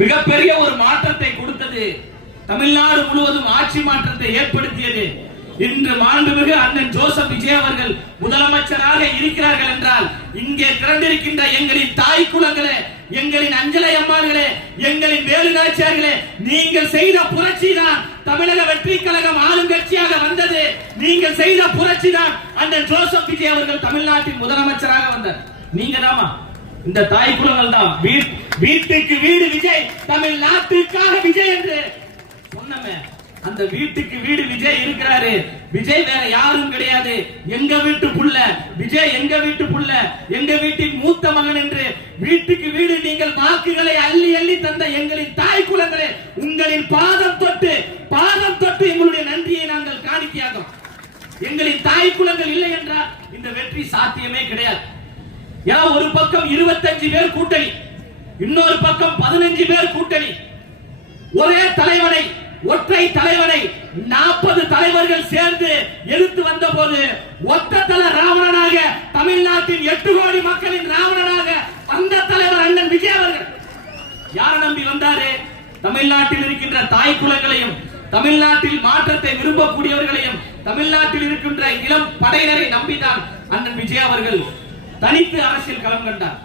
மிகப்பெரிய ஒரு மாற்றத்தை கொடுத்தது. தமிழ்நாடு முழுவதும் ஆட்சி மாற்றத்தை ஏற்படுத்தியது. இன்று மாண்புமிகு அண்ணன் ஜோசப் விஜய் அவர்கள் முதலமைச்சராக இருக்கிறார்கள் என்றால் இங்கே திரண்டிருக்கின்ற எங்களின் தாய் குலங்களே, எங்களின் அஞ்சலை அம்மார்களே, எங்களின் வேலுநாச்சியார்களே, நீங்கள் செய்த புரட்சி தான் தமிழக வெற்றி கழகம் ஆளுங்கட்சியாக வந்தது. நீங்கள் செய்த புரட்சி தான் அண்ணன் ஜோசப் விஜய் அவர்கள் தமிழ்நாட்டின் முதலமைச்சராக வந்தார். நீங்க தாமா இந்த தாய் குலங்கள் தான் வீட்டுக்கு வீடு விஜய், தமிழ்நாட்டுக்காக விஜய் என்று சொன்னமே. அந்த வீட்டுக்கு வீடு விஜய் இருக்கிறாரு. விஜய் வேற யாரும் கிடையாது. எங்க வீட்டு புள்ள விஜய், எங்க வீட்டு புள்ள, எங்க வீட்டின் மூத்த மகன் என்று வீட்டுக்கு வீடு நீங்கள் வாக்குகளை அள்ளி அள்ளி தந்த எங்களின் தாய் குலங்களே, உங்களின் பாதம் தொட்டு எங்களுடைய நன்றியை நாங்கள் காணிக்கையாகும். எங்களின் தாய் குலங்கள் இல்லை என்றால் இந்த வெற்றி சாத்தியமே கிடையாது. ஒரு பக்கம் 25 பேர் கூட்டணி, இன்னொரு பக்கம் 15 பேர் கூட்டணி. ஒரே தலைவனை, ஒற்றை தலைவனை 40 தலைவர்கள் சேர்ந்து எதிர்த்து வந்த போது ஒத்த தல ராவணனாக, தமிழ்நாட்டின் 8 கோடி மக்களின் ராவணனாக வந்த தலைவர் அண்ணன் விஜய் அவர்கள். யாரை நம்பி வந்தாரு? தமிழ்நாட்டில் இருக்கின்ற தாய் குலங்களையும், தமிழ்நாட்டில் மாற்றத்தை விரும்பக்கூடியவர்களையும், தமிழ்நாட்டில் இருக்கின்ற இளம் படையினரை நம்பிதான் அண்ணன் விஜய் அவர்கள் தனித்து அரசியல் களம் கண்டார்.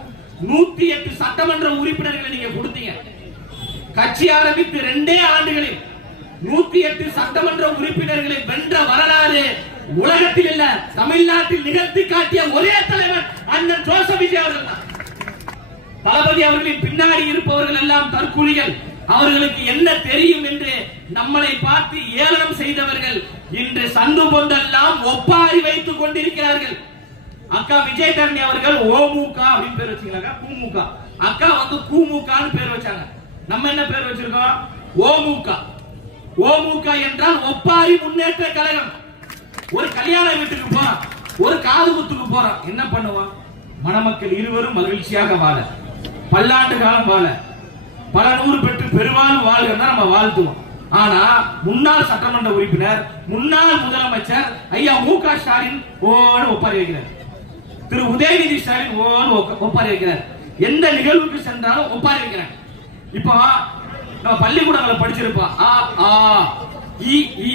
108 சட்டமன்ற உறுப்பினர்களை நீங்க கொடுத்தீங்க. கட்சி ஆரம்பித்து 2 ஆண்டுகளில் 108 சட்டமன்ற உறுப்பினர்களை வென்ற வரலாறு உலகத்தில் இல்ல, தமிழ்நாட்டில் நிகழ்த்தி காட்டிய ஒரே தலைவர் அண்ணன் ஜோசப் விஜய் அவர்கள் தான். தளபதி அவர்களின் பின்னாடி இருப்பவர்கள் எல்லாம் தற்கூலிகள், அவர்களுக்கு என்ன தெரியும் என்று நம்மளை பார்த்து ஏளனம் செய்தவர்கள் இன்று சந்து பொந்தெல்லாம் ஒப்பாரி வைத்துக் கொண்டிருக்கிறார்கள். அக்கா விஜய் தரணி அவர்கள் ஓமுக அப்படின்னு பேர் வச்சுக்கிறாங்க, கூமுக. அக்கா வந்து கூமுகன்னு பேர் வச்சாங்க. நம்ம என்ன பேர் வச்சிருக்கோம்? ஓமுக. ஓமுக என்றால் ஒப்பாரி முன்னேற்ற கழகம். ஒரு கல்யாண வீட்டுக்கு போறோம், ஒரு காது குத்துக்கு போறோம், என்ன பண்ணுவோம்? மணமக்கள் இருவரும் மகிழ்ச்சியாக வாழ, பல்லாண்டு காலம் வாழ, பல நூறு பெற்று பெருவாழ்வு வாழ்கிறதா நம்ம வாழ்த்துவோம். ஆனா முன்னாள் சட்டமன்ற உறுப்பினர், முன்னாள் முதலமைச்சர் ஐயா மு.க. ஸ்டாலின் ஓன்னு ஒப்பாரி வைக்கிறார். திரு உதயநிதி ஸ்டாலின் ஓன்னு ஒப்பாரி வைக்கிறார். எந்த நிகழ்வுக்கு சென்றாலும் ஒப்பாரி வைக்கிறாங்க. இப்போ நம்ம பள்ளிக்கூடங்களை படிச்சிருப்போம், ஆ ஆ இ ஈ,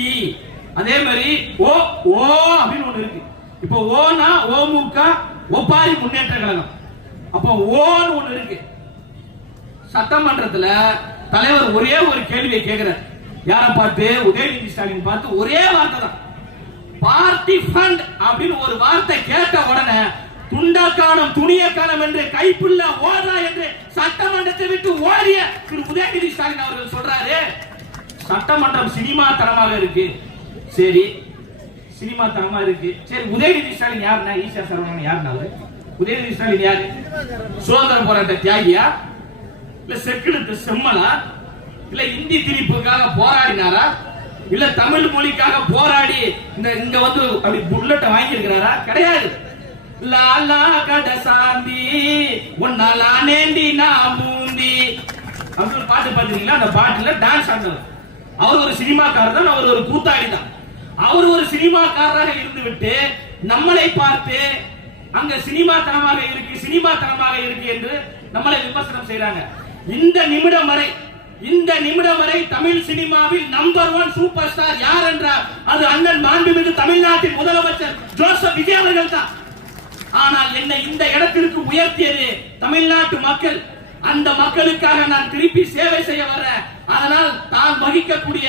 அதே மாதிரி ஓ ஓ அப்படின்னு ஒண்ணு இருக்கு. இப்போ ஓனா ஓமுக, ஒப்பாரி முன்னேற்ற கழகம். அப்போ ஓன்னு ஒண்ணு இருக்கு. சட்டமன்றத்துல தலைவர் ஒரே ஒரு கேள்வியை கேட்கிறார். யாரை பார்த்து? உதயநிதி ஸ்டாலின் பார்த்து ஒரே வார்த்தை தான், பார்ட்டி ஃபண்ட் அப்படின்னு ஒரு வார்த்தை கேட்ட உடனே துண்டக்கானம் துணியக்கானம் என்று கைப்புள்ள ஓடா என்று சட்டமன்றத்தை விட்டு ஓடிய திரு உதயநிதி ஸ்டாலின் அவர்கள் சொல்றாரு, சட்டமன்றம் சினிமா தரமாக இருக்கு. சரி, சினிமா தரமா இருக்கு. சரி, உதயநிதி ஸ்டாலின் யாருன்னா? ஈஷா சரவணன் யாருன்னா? உதயநிதி ஸ்டாலின் யாரு? சுதந்திர போராட்ட தியாகியா? இல்ல செக்கிழுத்து செம்மலா? இல்ல இந்தி திணிப்புக்காக போராடினாரா? இல்ல தமிழ் மொழிக்காக போராடி இங்க வந்து அப்படி புல்லட்ட வாங்கி இருக்கிறாரா? கிடையாது. லாலா கட சாந்தி ஒன்னாலா நேண்டி நாமூந்தி அப்படின்னு பாட்டு பாத்தீங்களா? அந்த பாட்டுல டான்ஸ் ஆடுறது. அவர் ஒரு சினிமாக்காரர் தான், அவர் ஒரு கூத்தாடி தான். அவர் ஒரு சினிமாக்காரராக இருந்து விட்டு நம்மளை பார்த்து அங்க சினிமா தனமாக இருக்கு என்று நம்மளை விமர்சனம் செய்யறாங்க. இந்த நிமிடம் வரை தமிழ் சினிமாவில் நம்பர் 1 சூப்பர் ஸ்டார் யார் என்றால் அது அண்ணன் மாண்புமிகு தமிழ்நாட்டின் முதலமைச்சர் ஜோசப் விஜய் அவர்கள் தான். ஆனால் என்னை இந்த இடத்திற்கு உயர்த்தியது தமிழ்நாட்டு மக்கள். அந்த மக்களுக்காக நான் திருப்பி சேவை செய்ய வர, அதனால் தான் வகிக்கக்கூடிய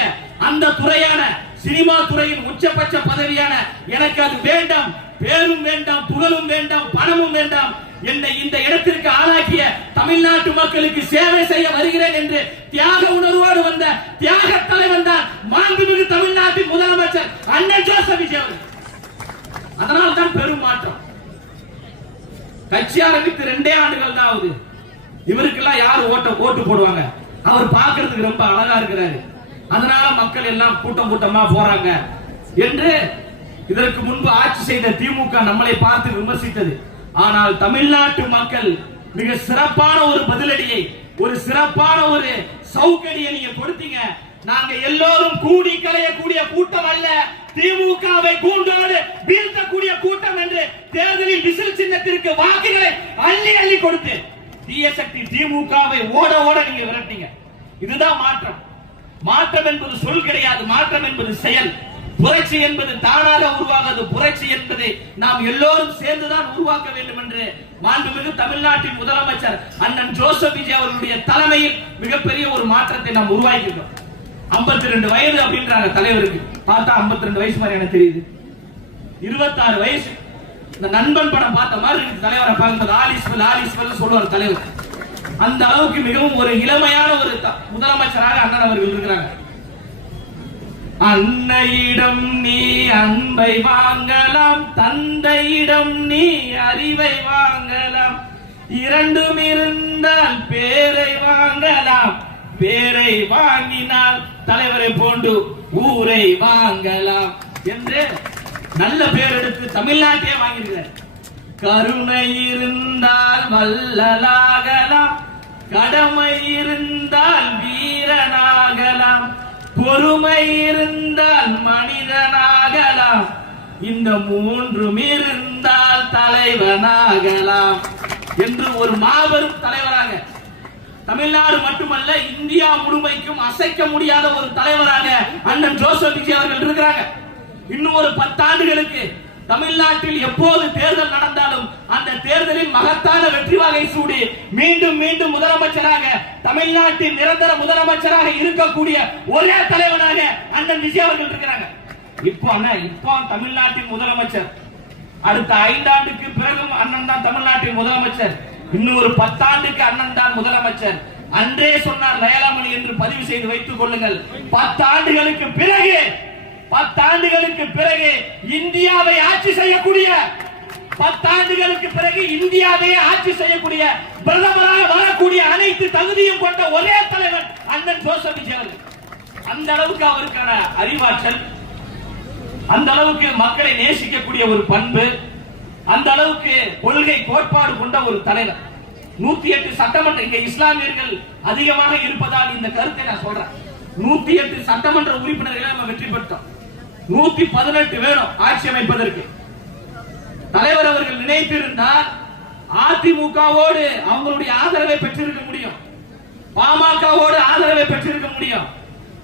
அந்த துறையான சினிமா துறையின் உச்சபட்ச பதவியான எனக்கு அது வேண்டாம். பேரும் வேண்டாம், புகழும் வேண்டாம், பணமும் வேண்டாம். என்னை இந்த இடத்திற்கு ஆளாக்கிய தமிழ்நாட்டு மக்களுக்கு சேவை செய்ய வருகிறேன் என்று தியாக உணர்வோடு வந்த தியாக தலைவன் தான் மாண்புமிகு தமிழ்நாட்டின் முதலமைச்சர் அண்ணன் ஜோசப் விஜய் அவர்கள். அதனால் தான் பெரும் மாற்றம். கட்சி ஆரம்பித்து 2 ஆண்டுகள் தான் ஆகுது. இவருக்கெல்லாம் யார் ஓட்டு போடுவாங்க? அவர் பார்க்கிறதுக்கு ரொம்ப அழகா இருக்கிறாரு, அதனால மக்கள் எல்லாம் கூட்டமா போறாங்க என்று இதற்கு முன்பு ஆட்சி செய்த திமுக நம்மளை பார்த்து விமர்சித்தது. ஆனால் தமிழ்நாட்டு மக்கள் மிக சிறப்பான ஒரு பதிலடியை, ஒரு சிறப்பான ஒரு சௌகரியை நீங்க கொடுத்தீங்க. நாங்க எல்லோரும் கூடி கலையக்கூடிய கூட்டம் அல்ல, திமுகவை கூண்டோடு வீழ்த்தக்கூடிய கூட்டம் என்று தேர்தலில் விசில் சின்னத்திற்கு வாக்குகளை அள்ளி அள்ளி கொடுத்து தீய சக்தி திமுகவை ஓட ஓட நீங்க விரட்டிங்க. இதுதான் மாற்றம். மாற்றம் என்பது சொல் கிடையாது, மாற்றம் என்பது செயல். புரட்சி என்பது தானாக உருவாகாது, புரட்சி என்பதை நாம் எல்லோரும் சேர்ந்துதான் உருவாக்க வேண்டும் என்று மாண்புமிகு தமிழ்நாட்டின் முதலமைச்சர் அண்ணன் ஜோசப் விஜய் அவர்களுடைய தலைமையில் மிகப்பெரிய ஒரு மாற்றத்தை நாம் உருவாக்கிட்டோம். 52 வயது அப்படின்றாங்க தலைவருக்கு, பார்த்தா 52 வயசு மாதிரி எனக்கு தெரியுது. 26 வயசு. இந்த நண்பன் படம் பார்த்த மாதிரி இருக்கு தலைவரை பார்க்கும்போது. ஆலிஸ்வல் சொல்லுவார் தலைவர். அந்த அளவுக்கு மிகவும் ஒரு இளமையான ஒரு முதலமைச்சராக அண்ணன் அவர்கள் இருக்கிறாங்க. அன்னையிடம் நீ அன்பை வாங்கலாம், தந்தையிடம் நீ அறிவை வாங்கலாம், இரண்டும் இருந்தால் பேரை வாங்கலாம், பேரை வாங்கினால் தலைவரை போன்று ஊரை வாங்கலாம் என்று நல்ல பேர் எடுத்து தமிழ்நாட்டையே வாங்கியிருக்கிறார். கருணை இருந்தால் வள்ளலாகலாம், கடமை இருந்தால் வீரனாகலாம், பொறுமை இருந்தால் மனிதனாகலாம், இந்த மூன்றும் இருந்தால் தலைவனாகலாம் என்று ஒரு மாபெரும் தலைவராக தமிழ்நாடு மட்டுமல்ல இந்தியா முழுமைக்கும் அசைக்க முடியாத ஒரு தலைவராக அண்ணன் ஜோசப் விஜய் அவர்கள் இருக்கிறாங்க. இன்னும் ஒரு 10 ஆண்டுகளுக்கு தமிழ்நாட்டில் எப்போது தேர்தல் நடந்தாலும் அந்த தேர்தலில் மகத்தான வெற்றி வாகை சூடி மீண்டும் மீண்டும் முதலமைச்சராக, தமிழ்நாட்டின் நிரந்தர முதலமைச்சராக இருக்கக்கூடிய ஒரே தலைவராக அண்ணன் விஜய் அவர்கள் இருக்கிறாங்க. இப்போ தமிழ்நாட்டின் முதலமைச்சர். அடுத்த 5 ஆண்டுக்கு பிறகு அண்ணன் தான் தமிழ்நாட்டின் முதலமைச்சர். இன்னும் ஒரு 10 ஆண்டுக்கு அண்ணன் தான் முதலமைச்சர். அன்றே சொன்னார் லயலாமணி என்று பதிவு செய்து வைத்துக் கொள்ளுங்கள். 10 ஆண்டுகளுக்கு பிறகு, 10 ஆண்டுகளுக்கு பிறகு இந்தியாவை ஆட்சி செய்யக்கூடிய, 10 ஆண்டுகளுக்கு பிறகு இந்தியாவை ஆட்சி செய்யக்கூடிய பிரதமராக வரக்கூடிய அனைத்து தகுதியும் கொண்ட ஒரே தலைவர் அண்ணன் ஜோசப் விஜய் அவர்கள். அந்த அளவுக்கு அவருக்கான அறிவாற்றல், அந்த அளவுக்கு மக்களை நேசிக்கக்கூடிய ஒரு பண்பு, அந்த அளவுக்கு கொள்கை கோட்பாடு கொண்ட ஒரு தலைவர். 108 சட்டமன்ற, இங்க இஸ்லாமியர்கள் அதிகமாக இருப்பதால் இந்த கருத்தை நான் சொல்றேன். 108 சட்டமன்ற உறுப்பினர்களை நம்ம வெற்றி பெற்றோம். 118 வேணும் ஆட்சி அமைப்பதற்கு. தலைவர் அவர்கள் நினைத்திருந்தால் அதிமுகவோடு அவங்களுடைய ஆதரவை பெற்றிருக்க முடியும், பாமகவோடு ஆதரவை பெற்றிருக்க முடியும்,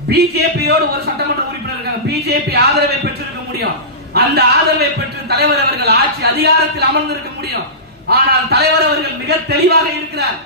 பிஜேபியோடு ஒரு சட்டமன்ற உறுப்பினர் இருக்காங்க, பிஜேபி ஆதரவை பெற்றிருக்க முடியும். அந்த ஆதரவை பெற்று தலைவர் அவர்கள் ஆட்சி அதிகாரத்தில் அமர்ந்திருக்க முடியும். ஆனால் தலைவர் அவர்கள் மிக தெளிவாக இருக்கிறார்.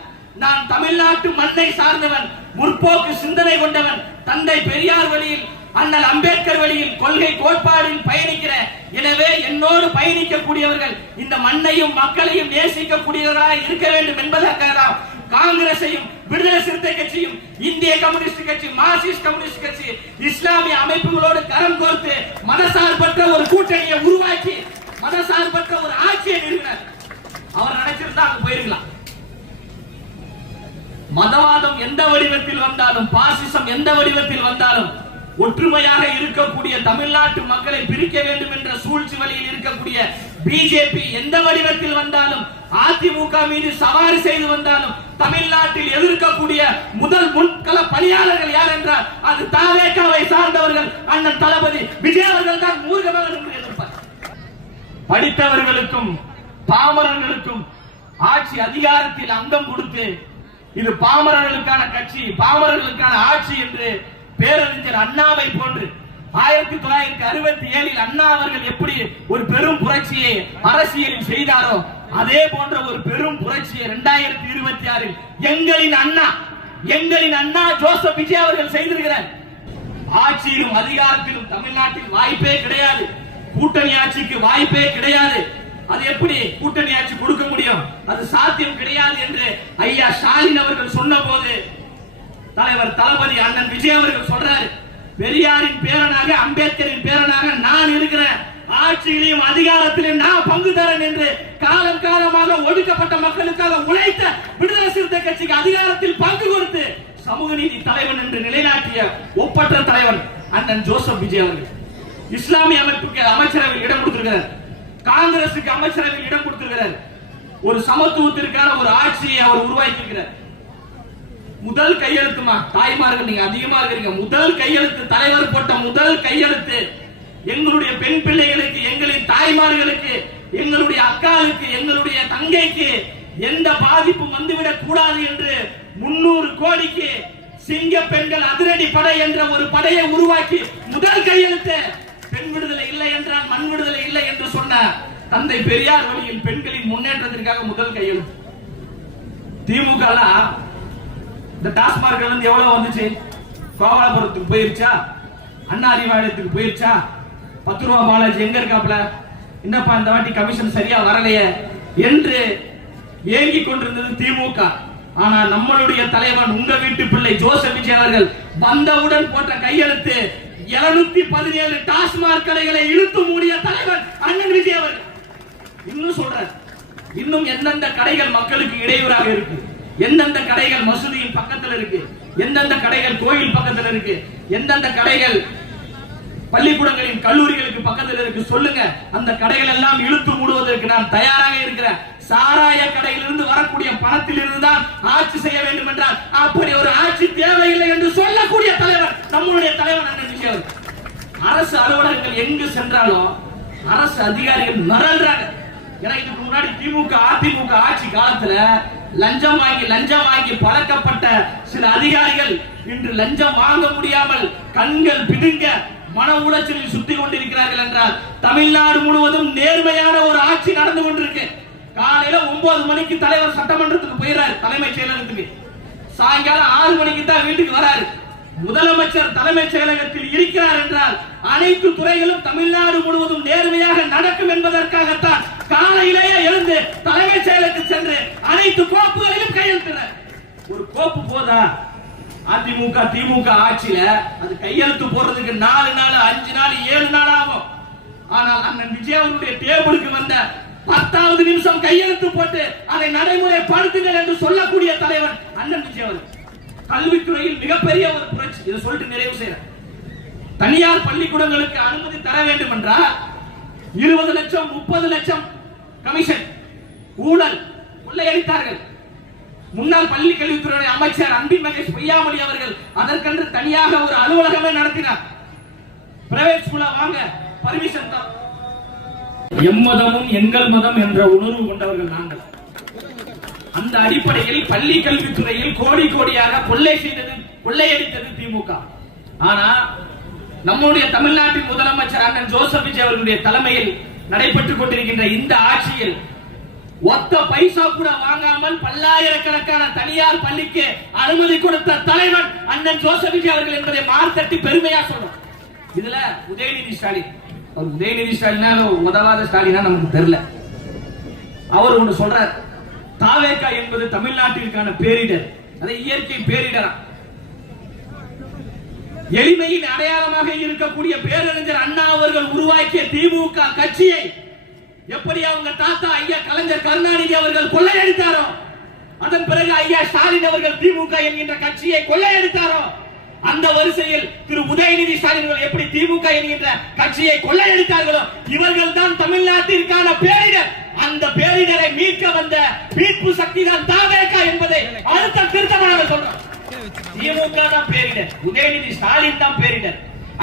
நான் தமிழ்நாட்டு மண்ணை சார்ந்தவன், முற்போக்கு சிந்தனை கொண்டவன், தந்தை பெரியார் வழியில், அண்ணல் அம்பேத்கர் வழியில், கொள்கை கோட்பாடில் பயணிக்கிற, எனவே என்னோடு பயணிக்கக்கூடியவர்கள் இந்த மண்ணையும் மக்களையும் நேசிக்கக்கூடியவர்களாக இருக்க வேண்டும் என்பதற்காக காங்கிரஸையும், விடுதலை சிறுத்தை கட்சியும், இந்திய கம்யூனிஸ்ட் கட்சி, மார்க்சிஸ்ட் கம்யூனிஸ்ட் கட்சி, இஸ்லாமிய அமைப்புகளோடு கரம் கோர்த்து மதசார்பற்ற ஒரு கூட்டணியை உருவாக்கி மதசார்பற்ற ஒரு ஆட்சியை நிறுவினார். அவர் நினைச்சிருந்தா அங்க போயிருக்கலாம். மதவாதம் எந்த வடிவத்தில் வந்தாலும், பாசிசம் எந்த வடிவத்தில் வந்தாலும், ஒற்றுமையாக இருக்கக்கூடிய தமிழ்நாட்டு மக்களை பிரிக்க வேண்டும் என்ற சூழ்ச்சி வழியில் இருக்கக்கூடிய பிஜேபி எந்த வடிவத்தில் வந்தாலும், அதிமுக மீது சவாரி செய்து வந்தாலும், தமிழ்நாட்டில் எதிர்க்கக்கூடிய முதல் முன்கள பணியாளர்கள் யார் என்றால் அது தாவேகாவை சார்ந்தவர்கள் அண்ணன் தளபதி விஜய் அவர்கள் தான் மூர்க்கமாக என்று எதிர்ப்பார். படித்தவர்களுக்கும் பாமரர்களுக்கும் ஆட்சி அதிகாரத்தில் அங்கம் கொடுத்து இது பாமரர்களுக்கான கட்சி, பாமரர்களுக்கான ஆட்சி என்று பேரறிஞர் அண்ணாவை போன்று 1967 அண்ணா அவர்கள் எப்படி ஒரு பெரும் புரட்சியை அரசியலில் செய்தாரோ அதே போன்ற ஒரு பெரும் புரட்சியை 2026 எங்களின் அண்ணா ஜோசப் விஜய் அவர்கள் செய்திருக்கிறார். ஆட்சியிலும் அதிகாரத்திலும் தமிழ்நாட்டில் வாய்ப்பே கிடையாது, கூட்டணி ஆட்சிக்கு வாய்ப்பே கிடையாது. அது எப்படி கூட்டணி ஆட்சி கொடுக்க முடியும்? அது சாத்தியம் கிடையாது என்று ஐயா ஸ்டாலின் அவர்கள் சொன்ன போது தலைவர் தளபதி அண்ணன் விஜய் அவர்கள் சொல்றாரு, பெரியாரின் பேரனாக, அம்பேத்கரின் பேரனாக நான் இருக்கிறேன், ஆட்சியிலையும் அதிகாரத்திலும் நான் பங்கு தரேன் என்று காலம் காலமாக ஒடுக்கப்பட்ட மக்களுக்காக உழைத்த விடுதலை சிறுத்தை கட்சிக்கு அதிகாரத்தில் பங்கு கொடுத்து சமூக நீதி தலைவன் என்று நிலைநாட்டிய ஒப்பற்ற தலைவன் அண்ணன் ஜோசப் விஜய் அவர்கள். இஸ்லாமிய அமைப்புக்கு அமைச்சரவையில் இடம் கொடுத்திருக்கிறார், காங்கிரசுக்கு அமைச்சரவையில் இடம் கொடுத்திருக்கிறார். ஒரு சமத்துவத்திற்கான ஒரு ஆட்சியை அவர் உருவாக்கி இருக்கிறார். முதல் கையெழுத்துமா தாய்மார்கள் நீங்க அதிகமா இருக்கிறீங்க, முதல் கையெழுத்து தலைவர் போட்ட முதல் கையெழுத்து எங்களுடைய பெண் பிள்ளைகளுக்கு, எங்களின் தாய்மார்களுக்கு, எங்களுடைய அக்காவுக்கு, எங்களுடைய தங்கைக்கு எந்த பாதிப்பும் வந்துவிடக் கூடாது என்று 300 கோடிக்கு சிங்க பெண்கள் அதிரடி படை என்ற ஒரு படையை உருவாக்கி முதல் கையெழுத்து. பெண் விடுதலை இல்லை என்றால் மண் விடுதலை இல்லை என்று சொன்ன தந்தை பெரியார் வழியில் பெண்களின் முன்னேற்றத்திற்காக முதல் கையெழுத்து. திமுக இந்த டாஸ்மார்க் இருந்து எவ்வளவு வந்துச்சு? கோபாலபுரத்துக்கு போயிருச்சா? அண்ணா அறிவாலயத்துக்கு போயிருச்சா? 10 ரூபாய் பாலாஜி எங்க இருக்காப்ல? என்னப்பா இந்த வாட்டி கமிஷன் சரியா வரலையே என்று ஏங்கிக் கொண்டிருந்தது திமுக. ஆனா நம்மளுடைய தலைவன் உங்க வீட்டு பிள்ளை ஜோசப் விஜய் அவர்கள் வந்தவுடன் போட்ட கையெழுத்து 717 டாஸ்மாக் கடைகளை இழுத்து மூடிய தலைவன் அண்ணன் விஜய் அவர்கள். இன்னும் சொல்றார், இன்னும் எந்தெந்த கடைகள் மக்களுக்கு இடையூறாக இருக்கு, எந்தெந்த கடைகள் மசூதியின் பக்கத்தில் இருக்கு, எந்தெந்த கடைகள் கோயில் பக்கத்தில் இருக்கு, எந்தெந்த கடைகள் பள்ளிக்கூடங்களின் கல்லூரிகளுக்கு பக்கத்தில் இருக்கு சொல்லுங்க. அந்த கடைகள் எல்லாம் இழுத்து மூடுவதற்கு நான் தயாராக இருக்கிறேன். சாராய கடையிலிருந்து வரக்கூடிய பணத்தில் இருந்துதான் ஆட்சி செய்ய வேண்டும் என்றால் அப்படி ஒரு ஆட்சி தேவையில்லை என்று சொல்லக்கூடிய தலைவர் நம்முடைய தலைவர் அண்ணன் விஜய் அவர்கள். அரசு அலுவலகங்கள் எங்கு சென்றாலும் அரசு அதிகாரிகள் மறல்றாங்க. ஏன்னா இதுக்கு முன்னாடி திமுக அதிமுக ஆட்சி காலத்துல லஞ்சம் வாங்கி பழக்கப்பட்ட சில அதிகாரிகள் இன்று லஞ்சம் வாங்க முடியாமல் கண்கள் பிடுங்க மன உளைச்சலில் சுத்தி கொண்டிருக்கிறார்கள் என்றால் தமிழ்நாடு முழுவதும் நேர்மையான ஒரு ஆட்சி நடந்து கொண்டிருக்கு. காலையில 9 மணிக்கு தலைவர் சட்டமன்றத்துக்கு போயிறாரு, தலைமைச் செயலகத்துக்கு. சாயங்காலம் 6 மணிக்கு தான் வீட்டுக்கு வராரு. முதலமைச்சர் தலைமைச் செயலகத்தில் இருக்கிறார் என்றால் அனைத்து துறைகளும் தமிழ்நாடு முழுவதும் நேர்மையாக நடக்கும் என்பதற்காகத்தான் காலையிலேயே எழுந்து தலைமைச் செயலகத்துக்கு சென்று அனைத்து கோப்புகளையும் கையெழுத்தினார். ஒரு கோப்பு போதா? அதிமுக திமுக ஆட்சியில அது கையெழுத்து போடுறதுக்கு 4 நாள் 5 நாள் 7 நாள் ஆகும். ஆனால் அண்ணன் விஜய் அவருடைய டேபிளுக்கு வந்த 10வது நிமிஷம் கையெழுத்து போட்டு அதை நடைமுறைப்படுத்துங்கள் என்று சொல்லக்கூடிய தலைவன் அண்ணன் விஜய் அவர்கள். கல்வித்துறையில் மிகப்பெரிய ஒரு புரட்சி. இதை சொல்லிட்டு நிறைவு செய்யறேன். தனியார் பள்ளிக்கூடங்களுக்கு அனுமதி தர வேண்டும் என்றால் 20 லட்சம் 30 லட்சம் கமிஷன் ஊழல் கொள்ளையடித்தார்கள். முன்னாள் பள்ளி கல்வித்துறை அமைச்சர் அன்பில் மகேஷ் பொய்யாமொழி அவர்கள் அதற்கென்று தனியாக ஒரு அலுவலகமே நடத்தினார். பிரைவேட் ஸ்கூல்ல வாங்க பர்மிஷன் தான். எம்மதமும் எங்கள் மதம் என்ற உணர்வு கொண்டவர்கள் நாங்கள். அந்த அடிப்படையில் பள்ளி கல்வித்துறையில் கோடி கோடியாக கொள்ளையடித்தது திமுக. ஆனா நம்முடைய தமிழ்நாட்டின் முதலமைச்சர் அண்ணன் ஜோசப் விஜய் அவர்களுடைய தலைமையில் நடைபெற்றுக் கொண்டிருக்கின்ற இந்த ஆட்சியில் ஒத்த பைசா கூட வாங்காமல் பல்லாயிரக்கணக்கான தனியார் பள்ளிக்கு அனுமதி கொடுத்த தலைவன் அண்ணன் ஜோசப் விஜய் அவர்கள் என்பதை மார்த்தட்டி பெருமையா சொல்றோம். இதுல உதயநிதி ஸ்டாலின், அவர் உதயநிதி ஸ்டாலினா உதவாத ஸ்டாலினா நமக்கு தெரியல. அவர் ஒண்ணு சொல்றார், தாவேகா என்பது தமிழ்நாட்டிற்கான பேரிடர், அதை இயற்கை பேரிடரா. எளிமையின் அடையாளமாக இருக்கக்கூடிய பேரறிஞர் அண்ணா அவர்கள் உருவாக்கிய திமுக கட்சியை எப்படி அவங்க தாத்தா ஐயா கலைஞர் கருணாநிதி அவர்கள் கொள்ளையடித்தாரோ, அதன் பிறகு ஐயா ஸ்டாலின் அவர்கள் திமுக என்கின்ற கட்சியை கொள்ளையடித்தாரோ, அந்த வரிசையில் திரு உதயநிதி ஸ்டாலின் எப்படி திமுக என்கின்ற கட்சியை கொள்ளையடித்தார்களோ இவர்கள் தான் தமிழ்நாட்டிற்கான பேரிடர். அந்த பேரிடரை மீட்க வந்த மீட்பு சக்தி தான் தாவேகா என்பதை அடுத்த திருத்தமாக சொல்றோம். திமுக தான் பேரிடர், உதயநிதி ஸ்டாலின் தான் பேரிடர்,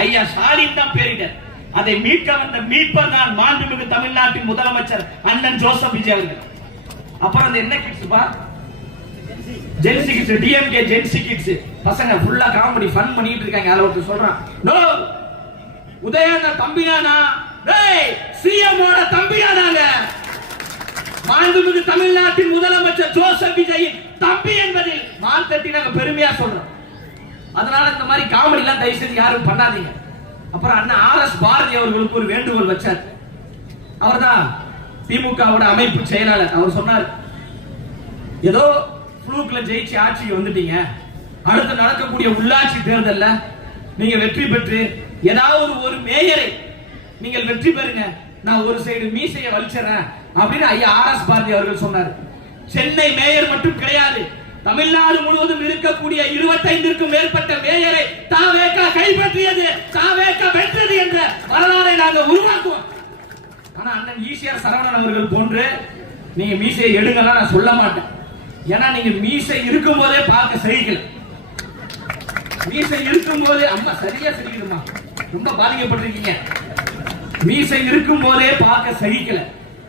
ஐயா ஸ்டாலின் தான் பேரிடர். அதை மீட்க வந்த மீட்பர் தான் மாண்புமிகு தமிழ்நாட்டின் முதலமைச்சர் அண்ணன் ஜோசப் விஜய் அவர்கள். அப்புறம் அந்த என்ன கிட்ஸ் பா, gen Z kids, DMK gen Z kids பசங்க ஃபுல்லா காமெடி ஃபன் பண்ணிட்டு இருக்காங்க. அதுல ஒருத்தர் சொல்றான், நோ உதயன தம்பியானா, டேய் சிஎம் ஓட தம்பியானாங்க. மாண்புமிகு தமிழ்நாட்டின் முதலமைச்சர் ஜோசப் விஜய் தம்பி என்பதில் மார்த்தட்டி நாங்க பெருமையா சொல்றோம். அதனால இந்த மாதிரி காமெடி எல்லாம் தயவு செஞ்சு யாரும் பண்ணாதீங்க. அப்புறம் அண்ணா ஆர்எஸ் பாரதி அவர்களுக்கு ஒரு வேண்டுகோள் வச்சார். அவர்தான் திமுகவோட அமைப்பு செயலாளர். அவர் சொன்னார், ஏதோ புளூக்ல ஜெயிச்சு ஆட்சிக்கு வந்துட்டீங்க, அடுத்து நடக்கக்கூடிய உள்ளாட்சி தேர்தல்ல நீங்க வெற்றி பெற்று ஏதாவது ஒரு மேயரை நீங்கள் வெற்றி பெறுங்க, நான் ஒரு சைடு மீசையை வலிச்சறேன் அப்படின்னு ஐயா ஆர்எஸ் பாரதி அவர்கள் சொன்னார். சென்னை மேயர் மட்டும் கிடையாது, தமிழ்நாடு முழுவதும் இருக்கக்கூடிய 25க்கும் மேற்பட்ட மேயரை தாவேகா கைப்பற்றியது, தாவேகா வென்றது என்ற வரலாறை நாங்கள் உருவாக்குவோம். ஆனா அண்ணன் ஈசிஆர் சரவணன் அவர்கள் போன்று நீங்க மீசையை எடுங்கலாம் நான் சொல்ல மாட்டேன். ஏன்னா நீங்க மீசை இருக்கும் போதே பார்க்க சகிக்கல. மீசை இருக்கும் போதே அம்மா சரியா சரிக்குதுமா, ரொம்ப பாதிக்கப்பட்டிருக்கீங்க. மீசை இருக்கும் போதே பார்க்க சகிக்கல.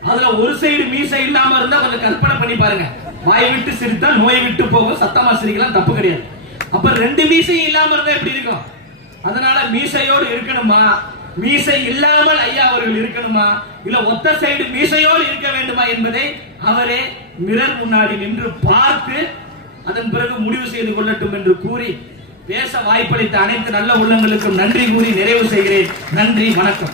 அதுல ஒரு சைடு மீசை இல்லாம இருந்தா கொஞ்சம் கற்பனை பண்ணி பாருங்க. வாய் விட்டு சிரித்தா நோய் விட்டு போகும், சத்தமா சிரிக்கலாம், தப்பு கிடையாது. அப்ப ரெண்டு மீசையும் இல்லாம இருந்தா எப்படி இருக்கும்? அதனால மீசையோடு இருக்கணுமா, மீசை இல்லாமல் ஐயா அவர்கள் இருக்கணுமா, இல்ல ஒத்த சைடு மீசையோடு இருக்க வேண்டுமா என்பதை அவரே மிரர் முன்னாடி நின்று பார்த்து அதன் பிறகு முடிவு செய்து கொள்ளட்டும் என்று கூறி பேச வாய்ப்பளித்த அனைத்து நல்ல உள்ளங்களுக்கும் நன்றி கூறி நிறைவு செய்கிறேன். நன்றி, வணக்கம்.